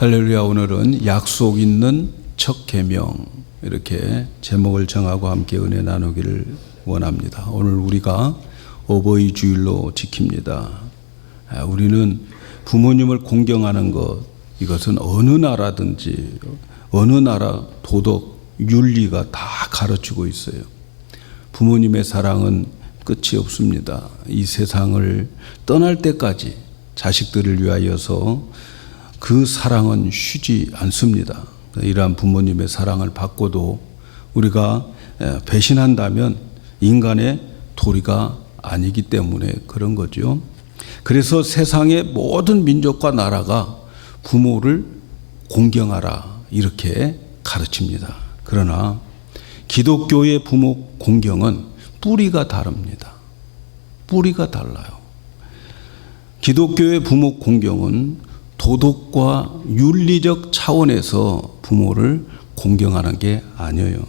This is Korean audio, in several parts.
할렐루야. 오늘은 약속 있는 첫 계명, 이렇게 제목을 정하고 함께 은혜 나누기를 원합니다. 오늘 우리가 어버이 주일로 지킵니다. 우리는 부모님을 공경하는 것, 이것은 어느 나라든지 어느 나라 도덕 윤리가 다 가르치고 있어요. 부모님의 사랑은 끝이 없습니다. 이 세상을 떠날 때까지 자식들을 위하여서 그 사랑은 쉬지 않습니다. 이러한 부모님의 사랑을 받고도 우리가 배신한다면 인간의 도리가 아니기 때문에 그런 거죠. 그래서 세상의 모든 민족과 나라가 부모를 공경하라 이렇게 가르칩니다. 그러나 기독교의 부모 공경은 뿌리가 다릅니다. 뿌리가 달라요. 기독교의 부모 공경은 도덕과 윤리적 차원에서 부모를 공경하는 게 아니에요.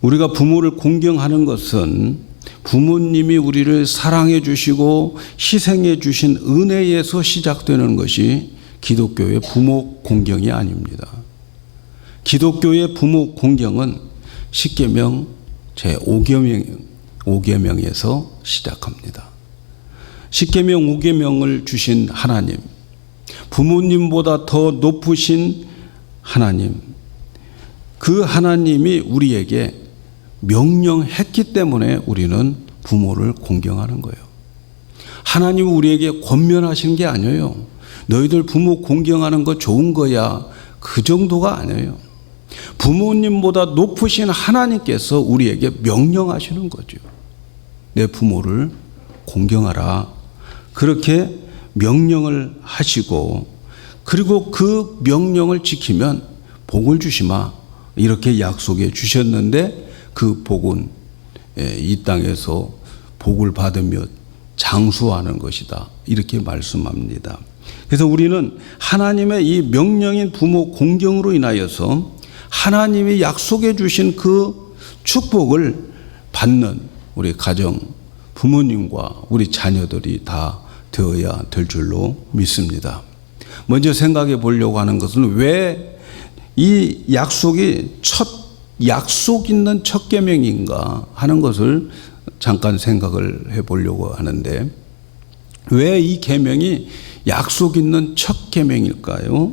우리가 부모를 공경하는 것은 부모님이 우리를 사랑해 주시고 희생해 주신 은혜에서 시작되는 것이 기독교의 부모 공경이 아닙니다. 기독교의 부모 공경은 십계명 제5계명에서 시작합니다. 십계명 5계명을 주신 하나님, 부모님보다 더 높으신 하나님, 그 하나님이 우리에게 명령했기 때문에 우리는 부모를 공경하는 거예요. 하나님이 우리에게 권면하신 게 아니에요. 너희들 부모 공경하는 거 좋은 거야. 그 정도가 아니에요. 부모님보다 높으신 하나님께서 우리에게 명령하시는 거죠. 내 부모를 공경하라. 그렇게 명령을 하시고, 그리고 그 명령을 지키면 복을 주시마 이렇게 약속해 주셨는데, 그 복은 이 땅에서 복을 받으며 장수하는 것이다 이렇게 말씀합니다. 그래서 우리는 하나님의 이 명령인 부모 공경으로 인하여서 하나님이 약속해 주신 그 축복을 받는 우리 가정, 부모님과 우리 자녀들이 다 되어야 될 줄로 믿습니다. 먼저 생각해 보려고 하는 것은 왜 이 약속이 약속 있는 첫 계명인가 하는 것을 잠깐 생각을 해 보려고 하는데, 왜 이 계명이 약속 있는 첫 계명일까요?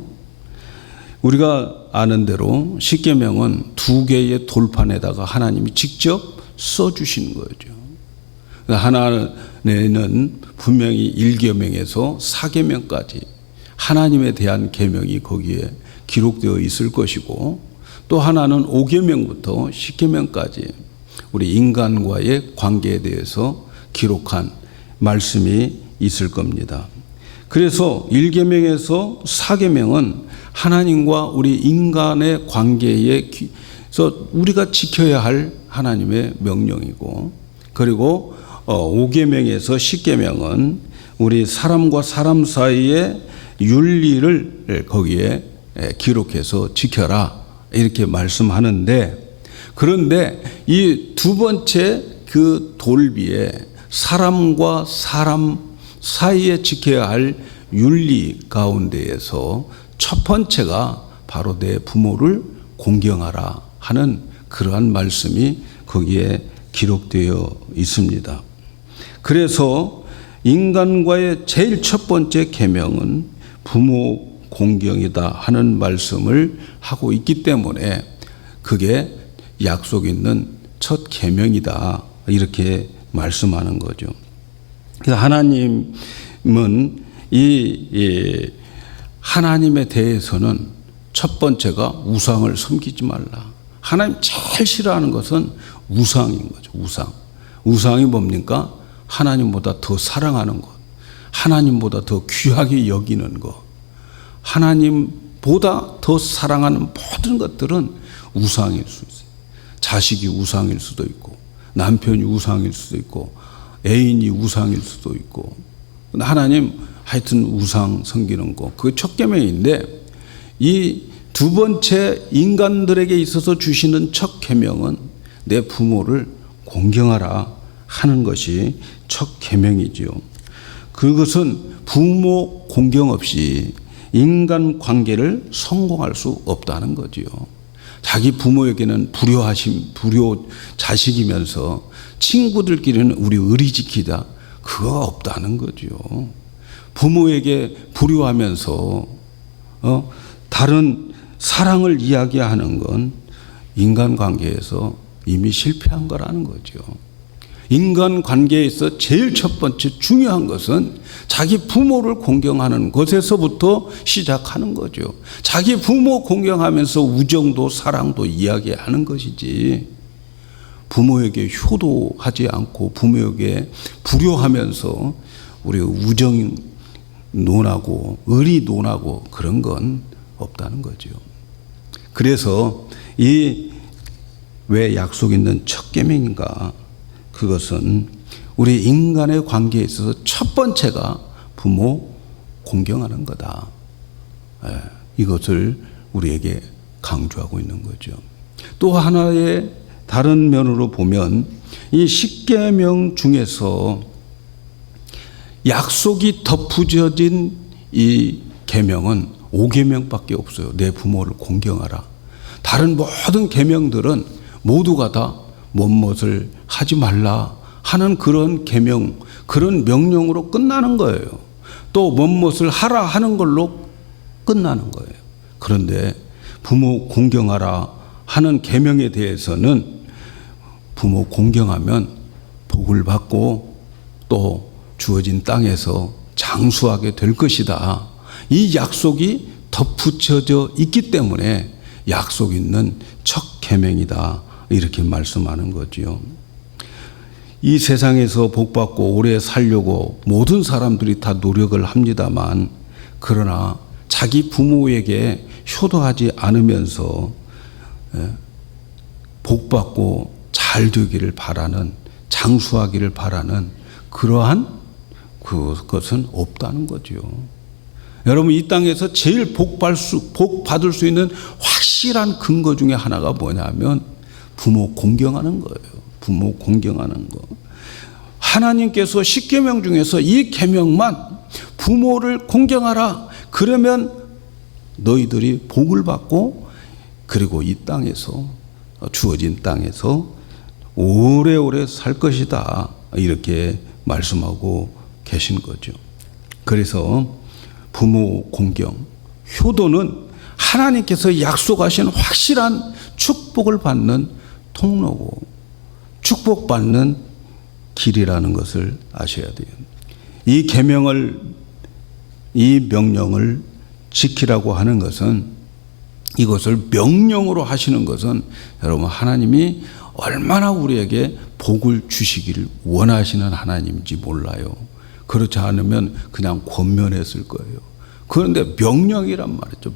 우리가 아는 대로 십계명은 2개의 돌판에다가 하나님이 직접 써주신 거죠. 하나는 분명히 1계명에서 4계명까지 하나님에 대한 계명이 거기에 기록되어 있을 것이고, 또 하나는 5계명부터 10계명까지 우리 인간과의 관계에 대해서 기록한 말씀이 있을 겁니다. 그래서 1계명에서 4계명은 하나님과 우리 인간의 관계에서 우리가 지켜야 할 하나님의 명령이고, 그리고 5계명에서 10계명은 우리 사람과 사람 사이의 윤리를 거기에 기록해서 지켜라 이렇게 말씀하는데, 그런데 이 두 번째 그 돌비에 사람과 사람 사이에 지켜야 할 윤리 가운데에서 첫 번째가 바로 내 부모를 공경하라 하는 그러한 말씀이 거기에 기록되어 있습니다. 그래서 인간과의 제일 첫 번째 계명은 부모 공경이다 하는 말씀을 하고 있기 때문에 그게 약속 있는 첫 계명이다 이렇게 말씀하는 거죠. 그래서 하나님은 이 하나님에 대해서는 첫 번째가 우상을 섬기지 말라. 하나님 제일 싫어하는 것은 우상인 거죠. 우상이 뭡니까? 하나님보다 더 사랑하는 것, 하나님보다 더 귀하게 여기는 것, 하나님보다 더 사랑하는 모든 것들은 우상일 수 있어요. 자식이 우상일 수도 있고, 남편이 우상일 수도 있고, 애인이 우상일 수도 있고, 하나님 하여튼 우상 섬기는 거, 그게 첫 계명인데, 이 두 번째 인간들에게 있어서 주시는 첫 계명은 내 부모를 공경하라 하는 것이 첫 계명이지요. 그것은 부모 공경 없이 인간 관계를 성공할 수 없다는 거지요. 자기 부모에게는 불효 자식이면서 친구들끼리는 우리 의리 지키자, 그거가 없다는 거지요. 부모에게 불효하면서 다른 사랑을 이야기하는 건 인간관계에서 이미 실패한 거라는 거죠. 인간관계에서 제일 첫 번째 중요한 것은 자기 부모를 공경하는 것에서부터 시작하는 거죠. 자기 부모 공경하면서 우정도 사랑도 이야기하는 것이지, 부모에게 효도하지 않고 부모에게 불효하면서 우리 우정 논하고 의리 논하고 그런 건 없다는 거죠. 그래서 이 왜 약속 있는 첫 계명인가? 그것은 우리 인간의 관계에 있어서 첫 번째가 부모 공경하는 거다. 이것을 우리에게 강조하고 있는 거죠. 또 하나의 다른 면으로 보면 이 10계명 중에서 약속이 덧붙여진 이 계명은 5계명밖에 없어요. 내 부모를 공경하라. 다른 모든 계명들은 모두가 다 무엇을 하지 말라 하는 그런 계명, 그런 명령으로 끝나는 거예요. 또 무엇을 하라 하는 걸로 끝나는 거예요. 그런데 부모 공경하라 하는 계명에 대해서는 부모 공경하면 복을 받고 또 주어진 땅에서 장수하게 될 것이다. 이 약속이 덧붙여져 있기 때문에 약속 있는 첫 계명이다. 이렇게 말씀하는 거지요. 이 세상에서 복받고 오래 살려고 모든 사람들이 다 노력을 합니다만, 그러나 자기 부모에게 효도하지 않으면서 복받고 잘 되기를 바라는, 장수하기를 바라는 그러한 그것은 없다는 거죠. 여러분, 이 땅에서 제일 복 받을 수 있는 확실한 근거 중에 하나가 뭐냐면 부모 공경하는 거예요. 부모 공경하는 거. 하나님께서 10계명 중에서 이 계명만 부모를 공경하라. 그러면 너희들이 복을 받고 그리고 이 땅에서, 주어진 땅에서 오래오래 살 것이다. 이렇게 말씀하고 계신 거죠. 그래서 부모 공경, 효도는 하나님께서 약속하신 확실한 축복을 받는 통로고 축복받는 길이라는 것을 아셔야 돼요. 이 계명을, 이 명령을 지키라고 하는 것은, 이것을 명령으로 하시는 것은 여러분, 하나님이 얼마나 우리에게 복을 주시기를 원하시는 하나님인지 몰라요. 그렇지 않으면 그냥 권면했을 거예요. 그런데 명령이란 말이죠.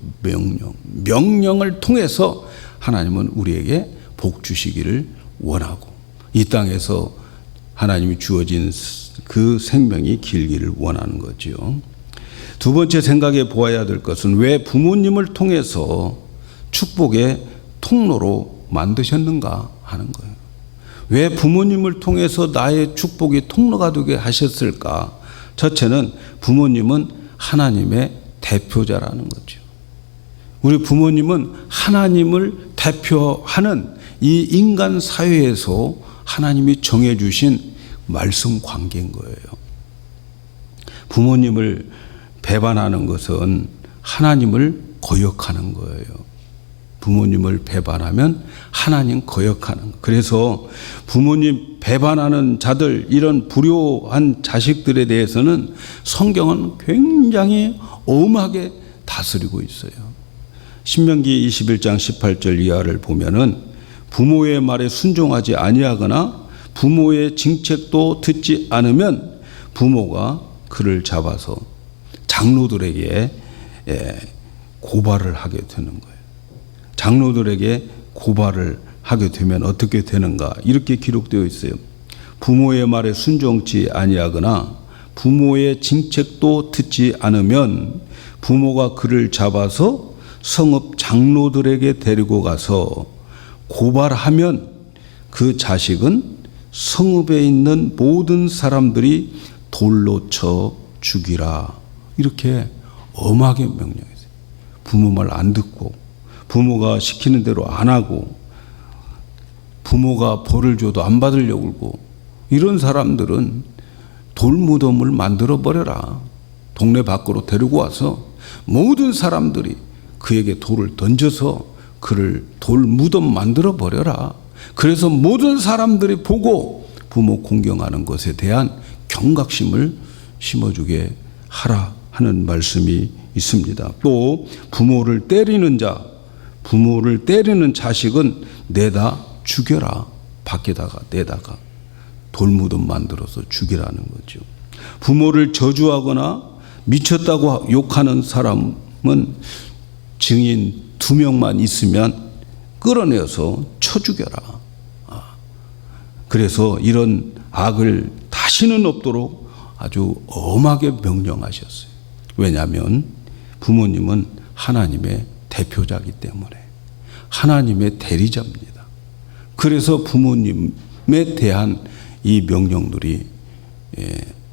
명령을 통해서 하나님은 우리에게 복 주시기를 원하고, 이 땅에서 하나님이 주어진 그 생명이 길기를 원하는 거죠. 두 번째 생각해 보아야 될 것은 왜 부모님을 통해서 축복의 통로로 만드셨는가 하는 거예요. 왜 부모님을 통해서 나의 축복의 통로가 되게 하셨을까? 첫째는 부모님은 하나님의 대표자라는 거죠. 우리 부모님은 하나님을 대표하는 이 인간 사회에서 하나님이 정해주신 말씀 관계인 거예요. 부모님을 배반하는 것은 하나님을 거역하는 거예요. 부모님을 배반하면 하나님 거역하는 거예요. 그래서 부모님 배반하는 자들, 이런 불효한 자식들에 대해서는 성경은 굉장히 엄하게 다스리고 있어요. 신명기 21장 18절 이하를 보면은 부모의 말에 순종하지 아니하거나 부모의 징책도 듣지 않으면 부모가 그를 잡아서 장로들에게 고발을 하게 되는 거예요. 장로들에게 고발을 하게 되면 어떻게 되는가? 이렇게 기록되어 있어요. 부모의 말에 순종치 아니하거나 부모의 징책도 듣지 않으면 부모가 그를 잡아서 성읍 장로들에게 데리고 가서 고발하면 그 자식은 성읍에 있는 모든 사람들이 돌로 쳐 죽이라. 이렇게 엄하게 명령했어요. 부모 말 안 듣고 부모가 시키는 대로 안 하고 부모가 벌을 줘도 안 받으려고 그러고 이런 사람들은 돌무덤을 만들어 버려라. 동네 밖으로 데리고 와서 모든 사람들이 그에게 돌을 던져서 그를 돌무덤 만들어 버려라. 그래서 모든 사람들이 보고 부모 공경하는 것에 대한 경각심을 심어주게 하라 하는 말씀이 있습니다. 또 부모를 때리는 자, 부모를 때리는 자식은 내다 죽여라. 밖에다가 내다가 돌무덤 만들어서 죽이라는 거죠. 부모를 저주하거나 미쳤다고 욕하는 사람은 증인 2명만 있으면 끌어내어서 쳐 죽여라. 그래서 이런 악을 다시는 없도록 아주 엄하게 명령하셨어요. 왜냐하면 부모님은 하나님의 대표자이기 때문에 하나님의 대리자입니다. 그래서 부모님에 대한 이 명령들이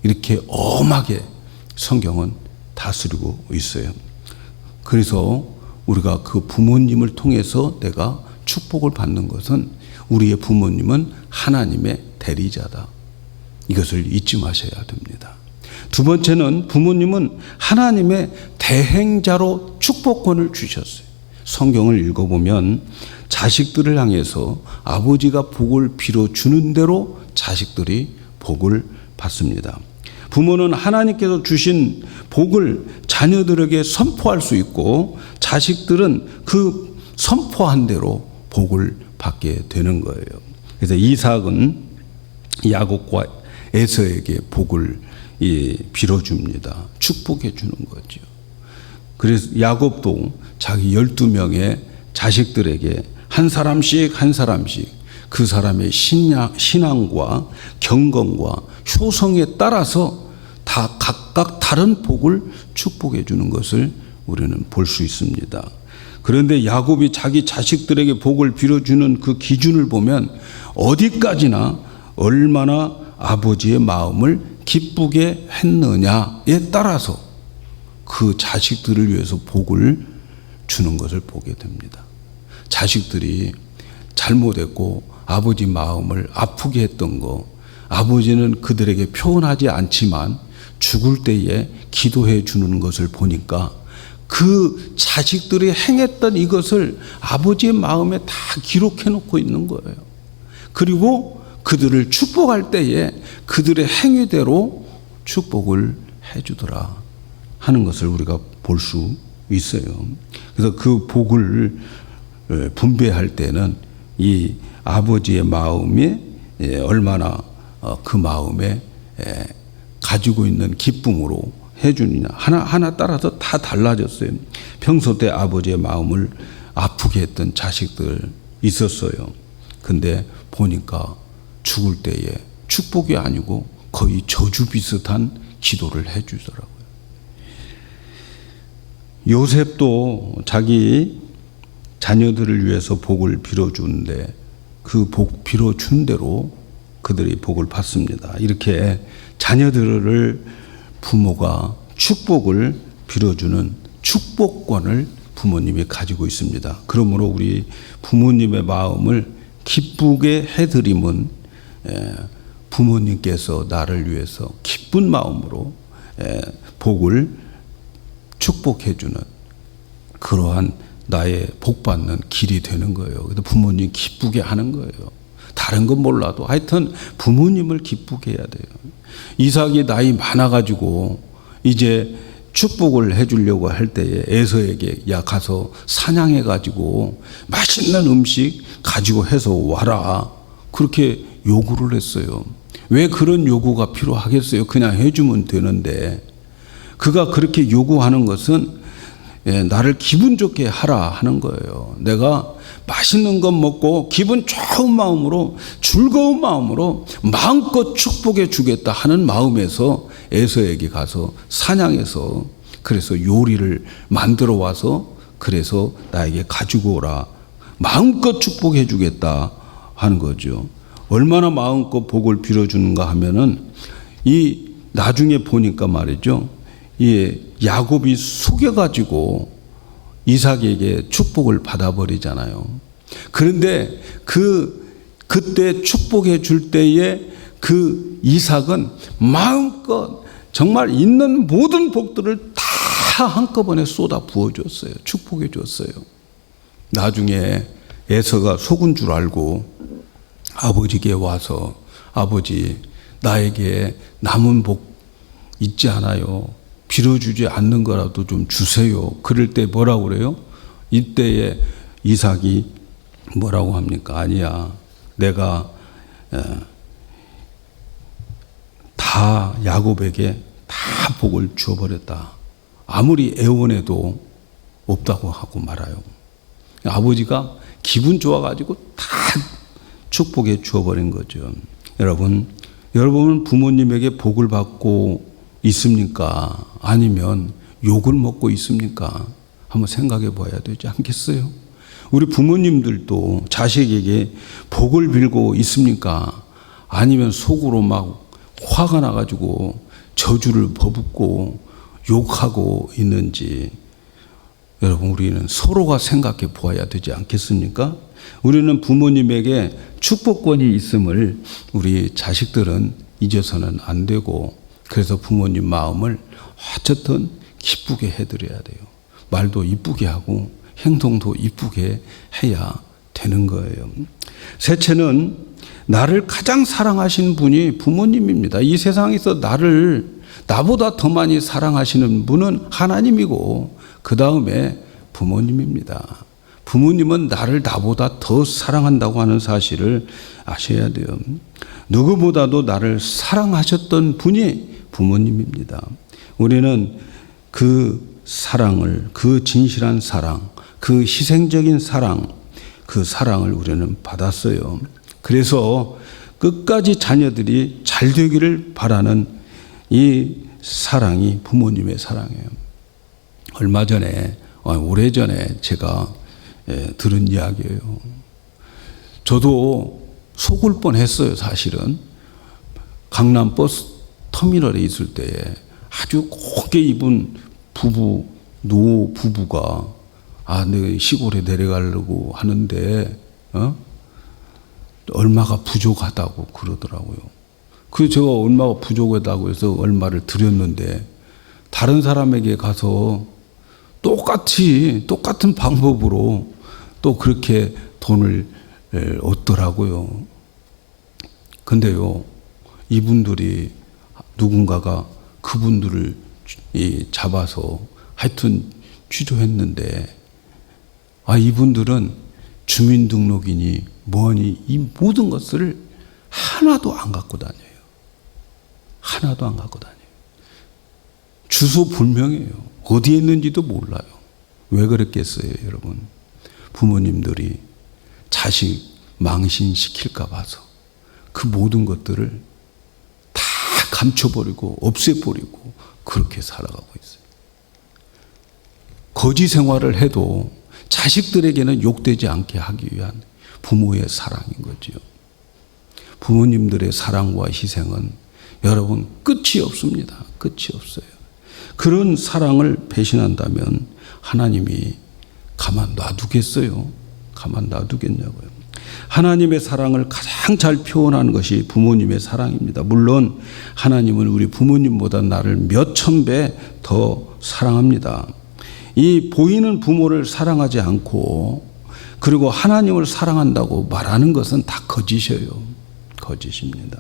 이렇게 엄하게 성경은 다스리고 있어요. 그래서 우리가 그 부모님을 통해서 내가 축복을 받는 것은 우리의 부모님은 하나님의 대리자다. 이것을 잊지 마셔야 됩니다. 두 번째는 부모님은 하나님의 대행자로 축복권을 주셨어요. 성경을 읽어보면 자식들을 향해서 아버지가 복을 빌어주는 대로 자식들이 복을 받습니다. 부모는 하나님께서 주신 복을 자녀들에게 선포할 수 있고 자식들은 그 선포한 대로 복을 받게 되는 거예요. 그래서 이삭은 야곱과 에서에게 복을 빌어줍니다. 축복해 주는 거죠. 그래서 야곱도 자기 12명의 자식들에게 한 사람씩 그 사람의 신앙과 경건과 효성에 따라서 다 각각 다른 복을 축복해 주는 것을 우리는 볼 수 있습니다. 그런데 야곱이 자기 자식들에게 복을 빌어주는 그 기준을 보면 어디까지나 얼마나 아버지의 마음을 기쁘게 했느냐에 따라서 그 자식들을 위해서 복을 주는 것을 보게 됩니다. 자식들이 잘못했고 아버지 마음을 아프게 했던 거, 아버지는 그들에게 표현하지 않지만 죽을 때에 기도해 주는 것을 보니까 그 자식들이 행했던 이것을 아버지의 마음에 다 기록해 놓고 있는 거예요. 그리고 그들을 축복할 때에 그들의 행위대로 축복을 해 주더라 하는 것을 우리가 볼 수 있어요. 그래서 그 복을 분배할 때는 이 아버지의 마음이 얼마나 그 마음에 가지고 있는 기쁨으로 해주느냐 하나 따라서 다 달라졌어요. 평소 때 아버지의 마음을 아프게 했던 자식들 있었어요. 근데 보니까 죽을 때에 축복이 아니고 거의 저주 비슷한 기도를 해주더라고요. 요셉도 자기 자녀들을 위해서 복을 빌어주는데 그 복 빌어준 대로 그들이 복을 받습니다. 이렇게 자녀들을 부모가 축복을 빌어주는 축복권을 부모님이 가지고 있습니다. 그러므로 우리 부모님의 마음을 기쁘게 해드림은 부모님께서 나를 위해서 기쁜 마음으로 복을 축복해주는 그러한 나의 복받는 길이 되는 거예요. 그래서 부모님 기쁘게 하는 거예요. 다른 건 몰라도 하여튼 부모님을 기쁘게 해야 돼요. 이삭이 나이 많아가지고 이제 축복을 해주려고 할 때에 에서에게 야 가서 사냥해가지고 맛있는 음식 가지고 해서 와라 그렇게 요구를 했어요. 왜 그런 요구가 필요하겠어요? 그냥 해주면 되는데 그가 그렇게 요구하는 것은 나를 기분 좋게 하라 하는 거예요. 내가 맛있는 것 먹고 기분 좋은 마음으로 즐거운 마음으로 마음껏 축복해 주겠다 하는 마음에서 에서에게 가서 사냥해서 그래서 요리를 만들어 와서 그래서 나에게 가지고 오라 마음껏 축복해 주겠다 하는 거죠. 얼마나 마음껏 복을 빌어주는가 하면은 이 나중에 보니까 말이죠. 야곱이 속여가지고 이삭에게 축복을 받아버리잖아요. 그런데 그때 축복해 줄 때에 그 이삭은 마음껏 정말 있는 모든 복들을 다 한꺼번에 쏟아 부어줬어요. 축복해 줬어요. 나중에 에서가 속은 줄 알고 아버지께 와서 아버지 나에게 남은 복 있지 않아요. 빌어주지 않는 거라도 좀 주세요. 그럴 때 뭐라고 그래요? 이때에 이삭이 뭐라고 합니까? 아니야. 내가 다 야곱에게 다 복을 주어버렸다. 아무리 애원해도 없다고 하고 말아요. 아버지가 기분 좋아가지고 다 축복해 주어버린 거죠. 여러분은 부모님에게 복을 받고 있습니까? 아니면 욕을 먹고 있습니까? 한번 생각해 봐야 되지 않겠어요? 우리 부모님들도 자식에게 복을 빌고 있습니까? 아니면 속으로 막 화가 나가지고 저주를 퍼붓고 욕하고 있는지 여러분 우리는 서로가 생각해 보아야 되지 않겠습니까? 우리는 부모님에게 축복권이 있음을 우리 자식들은 잊어서는 안 되고 그래서 부모님 마음을 어쨌든 기쁘게 해드려야 돼요. 말도 이쁘게 하고 행동도 이쁘게 해야 되는 거예요. 셋째는 나를 가장 사랑하시는 분이 부모님입니다. 이 세상에서 나보다 더 많이 사랑하시는 분은 하나님이고 그 다음에 부모님입니다. 부모님은 나보다 더 사랑한다고 하는 사실을 아셔야 돼요. 누구보다도 나를 사랑하셨던 분이 부모님입니다. 우리는 그 사랑을, 그 진실한 사랑, 그 희생적인 사랑, 그 사랑을 우리는 받았어요. 그래서 끝까지 자녀들이 잘 되기를 바라는 이 사랑이 부모님의 사랑이에요. 오래전에 제가 들은 이야기예요. 저도 속을 뻔했어요. 사실은 강남 버스 터미널에 있을 때에 아주 곱게 입은 노 부부가 내가 시골에 내려가려고 하는데 얼마가 부족하다고 그러더라고요. 그래서 제가 얼마가 부족하다고 해서 얼마를 드렸는데 다른 사람에게 가서 똑같은 방법으로 또 그렇게 돈을 얻더라고요. 근데요, 이분들이 누군가가 그분들을 잡아서 하여튼 취조했는데 이분들은 주민등록이니 뭐니 이 모든 것을 하나도 안 갖고 다녀요. 하나도 안 갖고 다녀요. 주소 불명이에요. 어디에 있는지도 몰라요. 왜 그랬겠어요, 여러분? 부모님들이 자식 망신시킬까 봐서 그 모든 것들을 다 감춰버리고 없애버리고 그렇게 살아가고 있어요. 거지 생활을 해도 자식들에게는 욕되지 않게 하기 위한 부모의 사랑인 거죠. 부모님들의 사랑과 희생은 여러분 끝이 없습니다. 끝이 없어요. 그런 사랑을 배신한다면 하나님이 가만 놔두겠어요? 가만 놔두겠냐고요. 하나님의 사랑을 가장 잘 표현하는 것이 부모님의 사랑입니다. 물론 하나님은 우리 부모님보다 나를 몇천 배 더 사랑합니다. 이 보이는 부모를 사랑하지 않고 그리고 하나님을 사랑한다고 말하는 것은 다 거짓이에요. 거짓입니다.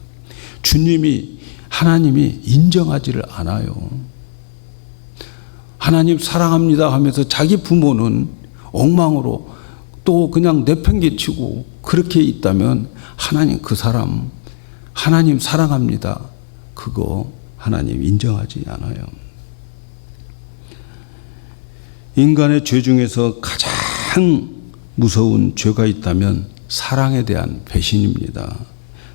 하나님이 인정하지를 않아요. 하나님 사랑합니다 하면서 자기 부모는 엉망으로 또 그냥 내팽개치고 그렇게 있다면 하나님 하나님 사랑합니다. 그거 하나님 인정하지 않아요. 인간의 죄 중에서 가장 무서운 죄가 있다면 사랑에 대한 배신입니다.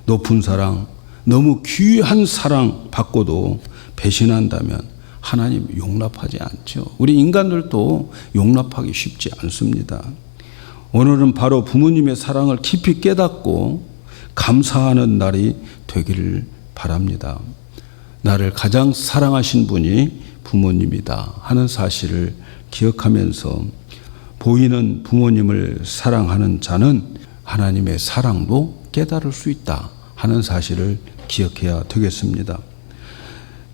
높은 사랑, 너무 귀한 사랑 받고도 배신한다면 하나님 용납하지 않죠. 우리 인간들도 용납하기 쉽지 않습니다. 오늘은 바로 부모님의 사랑을 깊이 깨닫고 감사하는 날이 되기를 바랍니다. 나를 가장 사랑하신 분이 부모님이다 하는 사실을 기억하면서 보이는 부모님을 사랑하는 자는 하나님의 사랑도 깨달을 수 있다 하는 사실을 기억해야 되겠습니다.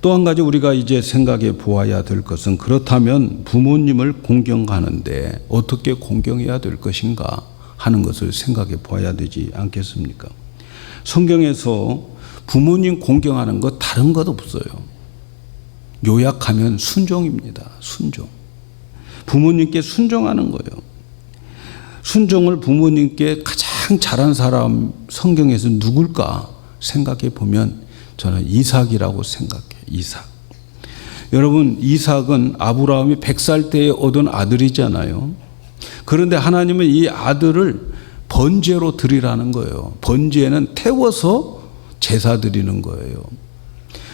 또 한 가지 우리가 이제 생각해 보아야 될 것은, 그렇다면 부모님을 공경하는데 어떻게 공경해야 될 것인가 하는 것을 생각해 보아야 되지 않겠습니까? 성경에서 부모님 공경하는 것 다른 것 없어요. 요약하면 순종입니다. 순종. 부모님께 순종하는 거예요. 순종을 부모님께 가장 잘한 사람 성경에서 누굴까 생각해 보면 저는 이삭이라고 생각해요. 이삭. 여러분, 이삭은 아브라함이 100살 때에 얻은 아들이잖아요. 그런데 하나님은 이 아들을 번제로 드리라는 거예요. 번제는 태워서 제사 드리는 거예요.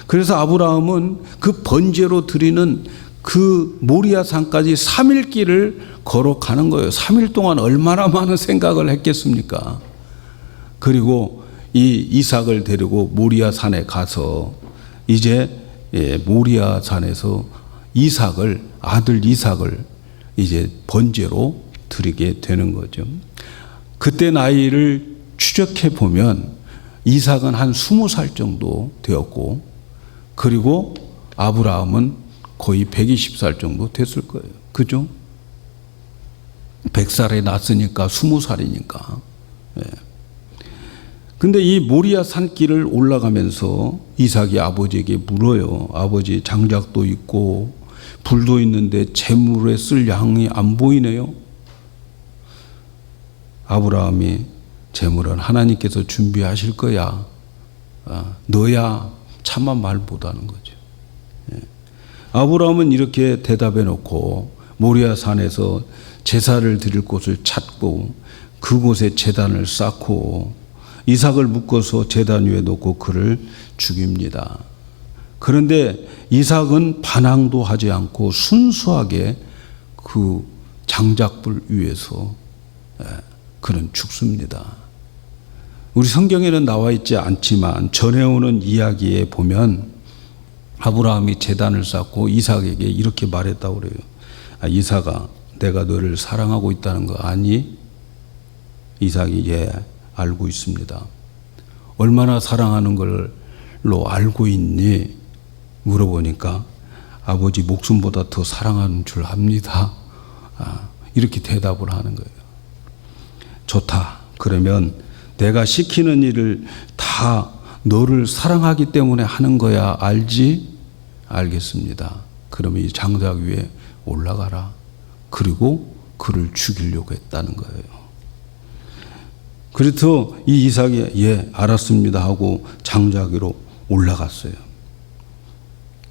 그래서 아브라함은 그 번제로 드리는 그 모리아 산까지 3일 길을 걸어가는 거예요. 3일 동안 얼마나 많은 생각을 했겠습니까? 그리고 이 이삭을 데리고 모리아 산에 가서 이제 모리아 산에서 아들 이삭을 이제 번제로 드리게 되는 거죠. 그때 나이를 추적해 보면 이삭은 한 20살 정도 되었고, 그리고 아브라함은 거의 120살 정도 됐을 거예요. 그죠? 100살에 낳았으니까 20살이니까. 근데 이 모리아 산길을 올라가면서 이삭이 아버지에게 물어요. 아버지, 장작도 있고 불도 있는데 제물에 쓸 양이 안 보이네요. 아브라함이 제물은 하나님께서 준비하실 거야. 너야 차마 말 못하는 거죠. 아브라함은 이렇게 대답해 놓고 모리아 산에서 제사를 드릴 곳을 찾고 그곳에 제단을 쌓고 이삭을 묶어서 제단 위에 놓고 그를 죽입니다. 그런데 이삭은 반항도 하지 않고 순수하게 그 장작불 위에서 그는 죽습니다. 우리 성경에는 나와 있지 않지만 전해오는 이야기에 보면 아브라함이 제단을 쌓고 이삭에게 이렇게 말했다고 그래요. 이삭아, 내가 너를 사랑하고 있다는 거 아니? 이삭이 예, 알고 있습니다. 얼마나 사랑하는 걸로 알고 있니? 물어보니까 아버지 목숨보다 더 사랑하는 줄 압니다. 이렇게 대답을 하는 거예요. 좋다. 그러면 내가 시키는 일을 다 너를 사랑하기 때문에 하는 거야. 알지? 알겠습니다. 그러면 이 장작 위에 올라가라. 그리고 그를 죽이려고 했다는 거예요. 그래서 이 이삭이 예, 알았습니다 하고 장작 위로 올라갔어요.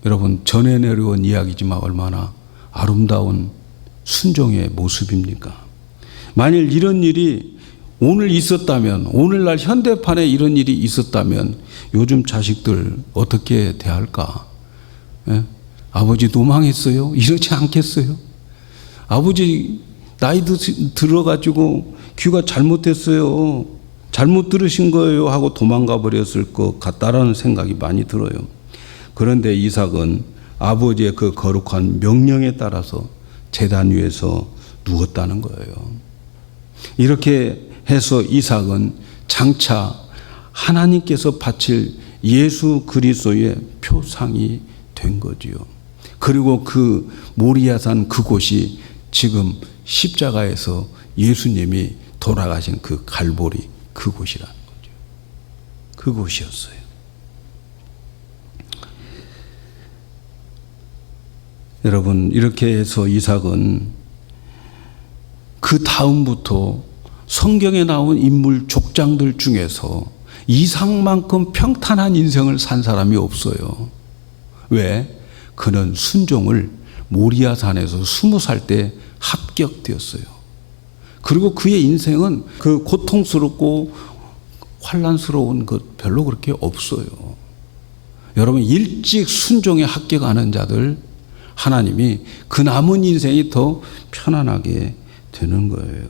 여러분, 전해 내려온 이야기지만 얼마나 아름다운 순종의 모습입니까? 만일 이런 일이 오늘 있었다면, 오늘날 현대판에 이런 일이 있었다면 요즘 자식들 어떻게 대할까? 예? 아버지 도망했어요? 이러지 않겠어요? 아버지 나이도 들어가지고 귀가 잘못했어요. 잘못 들으신 거예요 하고 도망가 버렸을 것 같다라는 생각이 많이 들어요. 그런데 이삭은 아버지의 그 거룩한 명령에 따라서 제단 위에서 누웠다는 거예요. 이렇게 해서 이삭은 장차 하나님께서 바칠 예수 그리스도의 표상이 된 거지요. 그리고 그 모리아산 그곳이 지금 십자가에서 예수님이 돌아가신 그 갈보리 그곳이라는 거죠. 그곳이었어요. 여러분, 이렇게 해서 이삭은 그 다음부터 성경에 나온 인물 족장들 중에서 이삭만큼 평탄한 인생을 산 사람이 없어요. 왜? 그는 순종을 모리아산에서 20살 때 합격되었어요. 그리고 그의 인생은 그 고통스럽고 환란스러운 것 별로 그렇게 없어요. 여러분, 일찍 순종에 합격하는 자들 하나님이 그 남은 인생이 더 편안하게 되는 거예요.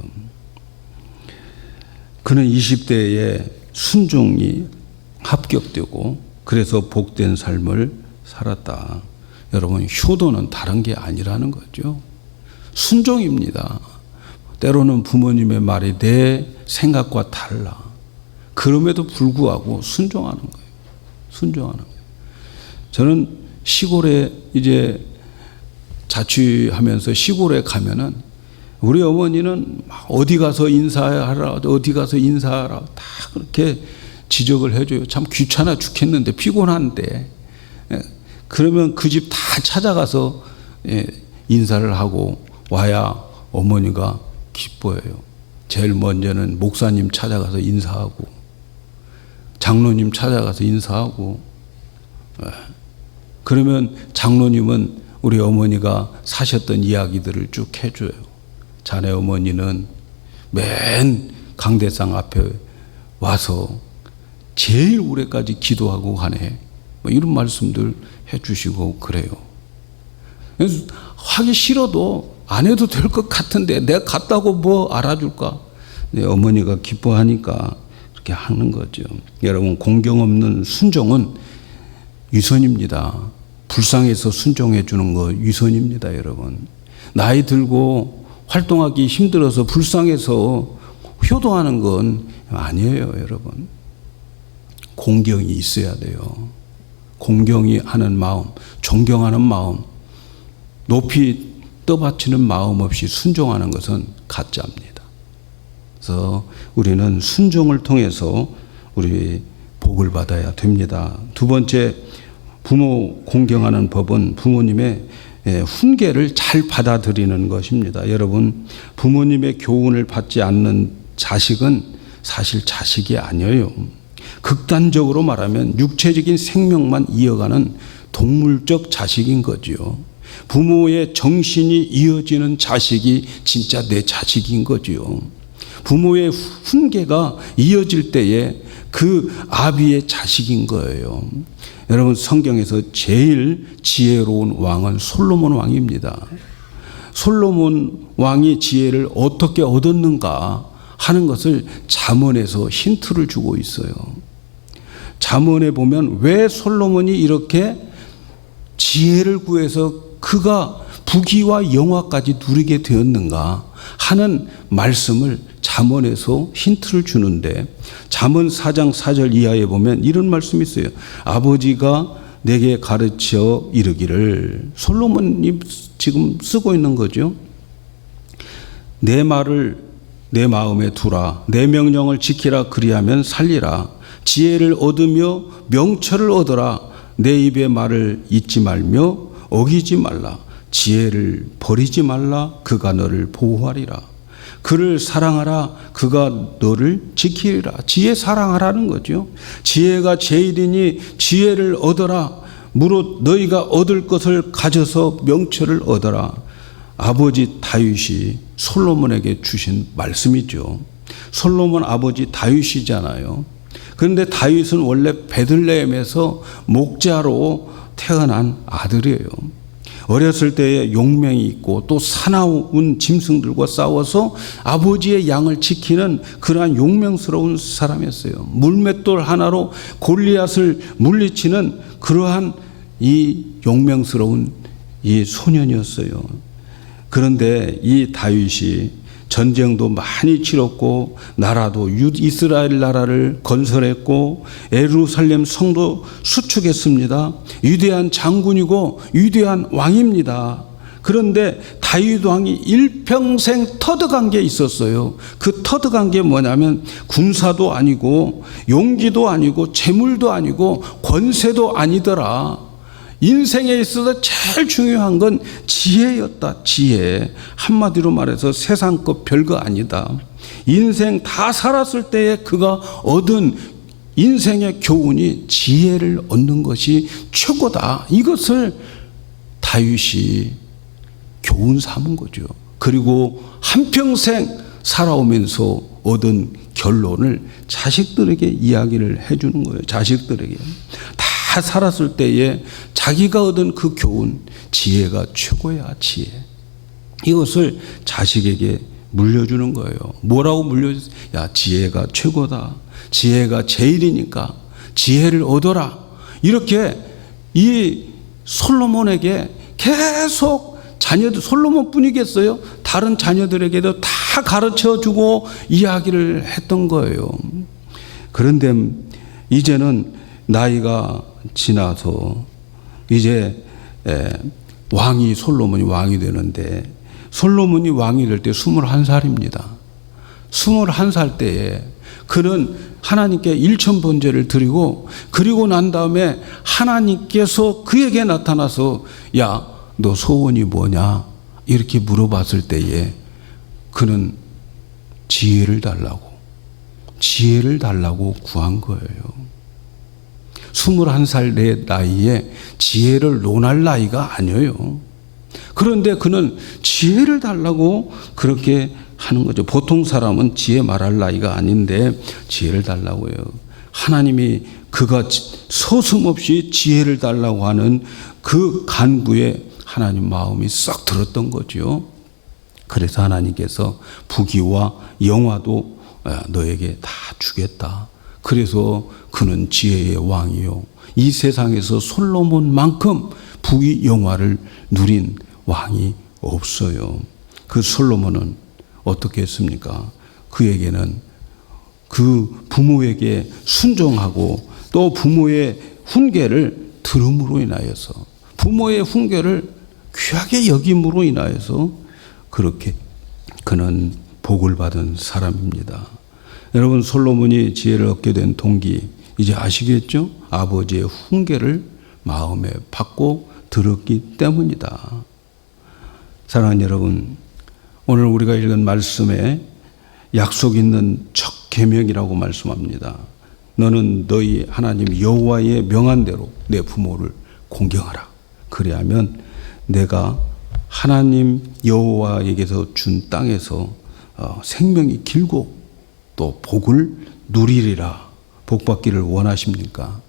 그는 20대에 순종이 합격되고 그래서 복된 삶을 살았다. 여러분, 효도는 다른 게 아니라는 거죠. 순종입니다. 때로는 부모님의 말이 내 생각과 달라. 그럼에도 불구하고 순종하는 거예요. 순종하는 거예요. 저는 시골에 이제 자취하면서 시골에 가면은 우리 어머니는 어디 가서 인사하라, 어디 가서 인사하라 다 그렇게 지적을 해줘요. 참 귀찮아 죽겠는데, 피곤한데. 그러면 그 집 다 찾아가서 인사를 하고 와야 어머니가 기뻐해요. 제일 먼저는 목사님 찾아가서 인사하고, 장로님 찾아가서 인사하고, 그러면 장로님은 우리 어머니가 사셨던 이야기들을 쭉 해줘요. 자네 어머니는 맨 강대상 앞에 와서 제일 오래까지 기도하고 가네. 뭐 이런 말씀들 해주시고 그래요. 그래서 하기 싫어도 안 해도 될 것 같은데 내가 갔다고 뭐 알아줄까? 어머니가 기뻐하니까 그렇게 하는 거죠. 여러분, 공경 없는 순종은 위선입니다. 불쌍해서 순종해 주는 거 위선입니다, 여러분. 나이 들고 활동하기 힘들어서 불쌍해서 효도하는 건 아니에요, 여러분. 공경이 있어야 돼요. 공경이 하는 마음, 존경하는 마음, 높이 떠받치는 마음 없이 순종하는 것은 가짜입니다. 그래서 우리는 순종을 통해서 우리 복을 받아야 됩니다. 두 번째, 부모 공경하는 법은 부모님의 훈계를 잘 받아들이는 것입니다. 여러분, 부모님의 교훈을 받지 않는 자식은 사실 자식이 아니에요. 극단적으로 말하면 육체적인 생명만 이어가는 동물적 자식인 거죠. 부모의 정신이 이어지는 자식이 진짜 내 자식인 거죠. 부모의 훈계가 이어질 때에 그 아비의 자식인 거예요. 여러분, 성경에서 제일 지혜로운 왕은 솔로몬 왕입니다. 솔로몬 왕이 지혜를 어떻게 얻었는가 하는 것을 잠언에서 힌트를 주고 있어요. 잠언에 보면 왜 솔로몬이 이렇게 지혜를 구해서 그가 부귀와 영화까지 누리게 되었는가 하는 말씀을 잠언에서 힌트를 주는데, 잠언 4장 4절 이하에 보면 이런 말씀이 있어요. 아버지가 내게 가르쳐 이르기를, 솔로몬이 지금 쓰고 있는 거죠. 내 말을 내 마음에 두라. 내 명령을 지키라. 그리하면 살리라. 지혜를 얻으며 명철을 얻어라. 내 입의 말을 잊지 말며 어기지 말라. 지혜를 버리지 말라. 그가 너를 보호하리라. 그를 사랑하라. 그가 너를 지키리라. 지혜 사랑하라는 거죠. 지혜가 제일이니 지혜를 얻어라. 무릇 너희가 얻을 것을 가져서 명철을 얻어라. 아버지 다윗이 솔로몬에게 주신 말씀이죠. 솔로몬 아버지 다윗이잖아요. 그런데 다윗은 원래 베들레헴에서 목자로 태어난 아들이에요. 어렸을 때에 용맹이 있고 또 사나운 짐승들과 싸워서 아버지의 양을 지키는 그러한 용맹스러운 사람이었어요. 물맷돌 하나로 골리앗을 물리치는 그러한 이 용맹스러운 이 소년이었어요. 그런데 이 다윗이 전쟁도 많이 치렀고 나라도 이스라엘 나라를 건설했고 예루살렘 성도 수축했습니다. 위대한 장군이고 위대한 왕입니다. 그런데 다윗 왕이 일평생 터득한 게 있었어요. 그 터득한 게 뭐냐면 군사도 아니고 용기도 아니고 재물도 아니고 권세도 아니더라. 인생에 있어서 제일 중요한 건 지혜였다. 지혜. 한마디로 말해서 세상 것 별거 아니다. 인생 다 살았을 때에 그가 얻은 인생의 교훈이 지혜를 얻는 것이 최고다. 이것을 다윗이 교훈 삼은 거죠. 그리고 한평생 살아오면서 얻은 결론을 자식들에게 이야기를 해주는 거예요. 자식들에게. 다 살았을 때에 자기가 얻은 그 교훈, 지혜가 최고야, 지혜. 이것을 자식에게 물려주는 거예요. 뭐라고 물려주세요? 야, 지혜가 최고다. 지혜가 제일이니까 지혜를 얻어라. 이렇게 이 솔로몬에게 계속 자녀들, 솔로몬뿐이겠어요? 다른 자녀들에게도 다 가르쳐주고 이야기를 했던 거예요. 그런데 이제는 나이가 지나서 이제 왕이, 솔로몬이 왕이 되는데, 솔로몬이 왕이 될 때 21살입니다. 21살 때에 그는 하나님께 일천번제를 드리고, 그리고 난 다음에 하나님께서 그에게 나타나서 야, 너 소원이 뭐냐? 이렇게 물어봤을 때에 그는 지혜를 달라고 구한 거예요. 21살 내 나이에 지혜를 논할 나이가 아니에요. 그런데 그는 지혜를 달라고 그렇게 하는 거죠. 보통 사람은 지혜 말할 나이가 아닌데 지혜를 달라고 해요. 하나님이 그가 서슴없이 지혜를 달라고 하는 그 간구에 하나님 마음이 싹 들었던 거죠. 그래서 하나님께서 부귀와 영화도 너에게 다 주겠다. 그래서 그는 지혜의 왕이요, 이 세상에서 솔로몬만큼 부귀 영화를 누린 왕이 없어요. 그 솔로몬은 어떻게 했습니까? 그에게는 그 부모에게 순종하고 또 부모의 훈계를 들음으로 인하여서, 부모의 훈계를 귀하게 여김으로 인하여서 그렇게 그는 복을 받은 사람입니다. 여러분, 솔로몬이 지혜를 얻게 된 동기 이제 아시겠죠? 아버지의 훈계를 마음에 받고 들었기 때문이다. 사랑하는 여러분, 오늘 우리가 읽은 말씀에 약속 있는 첫 계명이라고 말씀합니다. 너는 너희 하나님 여호와의 명한 대로 내 부모를 공경하라. 그래야면 내가 하나님 여호와에게서 준 땅에서 생명이 길고 또 복을 누리리라. 복 받기를 원하십니까?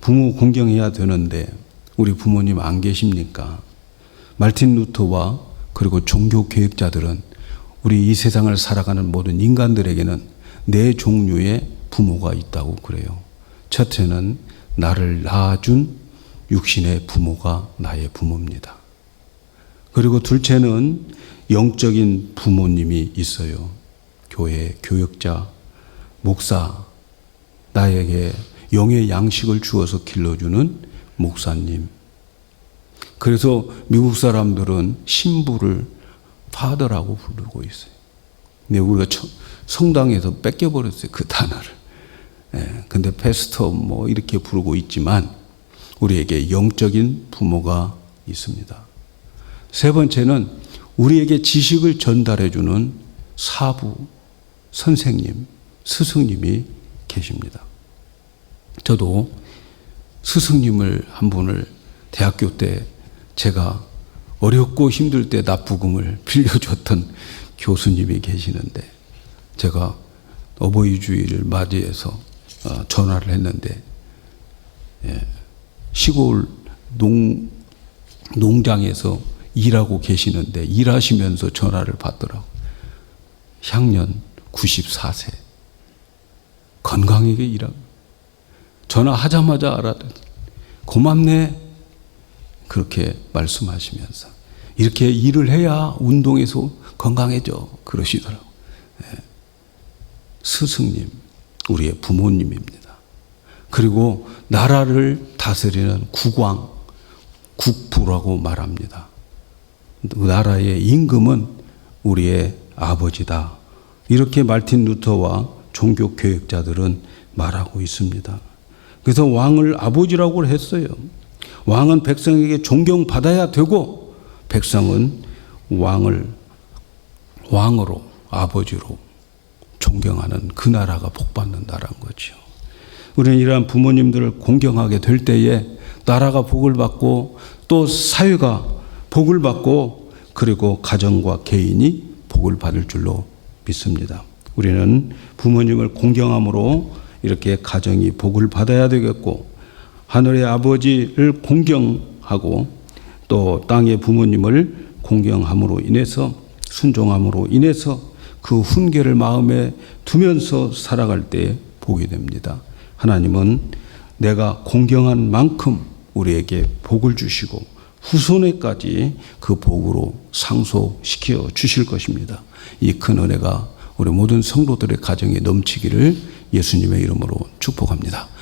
부모 공경해야 되는데 우리 부모님 안 계십니까? 말틴 루터와 그리고 종교 개혁자들은 우리 이 세상을 살아가는 모든 인간들에게는 네 종류의 부모가 있다고 그래요. 첫째는 나를 낳아준 육신의 부모가 나의 부모입니다. 그리고 둘째는 영적인 부모님이 있어요. 교회 교역자, 목사, 나에게 영의 양식을 주어서 길러주는 목사님. 그래서 미국 사람들은 신부를 파더라고 부르고 있어요. 근데 우리가 성당에서 뺏겨버렸어요, 그 단어를. 근데 패스터 뭐 이렇게 부르고 있지만 우리에게 영적인 부모가 있습니다. 세 번째는 우리에게 지식을 전달해주는 사부, 선생님, 스승님이 계십니다. 저도 스승님을 한 분을 대학교 때 제가 어렵고 힘들 때 납부금을 빌려줬던 교수님이 계시는데, 제가 어버이 주일을 맞이해서 전화를 했는데 시골 농장에서 일하고 계시는데 일하시면서 전화를 받더라고. 향년 94세. 건강하게 일하고. 전화하자마자 알아듣. 고맙네. 그렇게 말씀하시면서 이렇게 일을 해야 운동해서 건강해져 그러시더라고. 스승님, 우리의 부모님입니다. 그리고 나라를 다스리는 국왕, 국부라고 말합니다. 그 나라의 임금은 우리의 아버지다. 이렇게 말틴 루터와 종교 교역자들은 말하고 있습니다. 그래서 왕을 아버지라고 했어요. 왕은 백성에게 존경받아야 되고 백성은 왕을 왕으로, 아버지로 존경하는 그 나라가 복받는다라는 거죠. 우리는 이러한 부모님들을 공경하게 될 때에 나라가 복을 받고 또 사회가 복을 받고 그리고 가정과 개인이 복을 받을 줄로 믿습니다. 우리는 부모님을 공경함으로 이렇게 가정이 복을 받아야 되겠고, 하늘의 아버지를 공경하고 또 땅의 부모님을 공경함으로 인해서, 순종함으로 인해서 그 훈계를 마음에 두면서 살아갈 때 복이 됩니다. 하나님은 내가 공경한 만큼 우리에게 복을 주시고 후손에까지 그 복으로 상속시켜 주실 것입니다. 이 큰 은혜가 우리 모든 성도들의 가정에 넘치기를 예수님의 이름으로 축복합니다.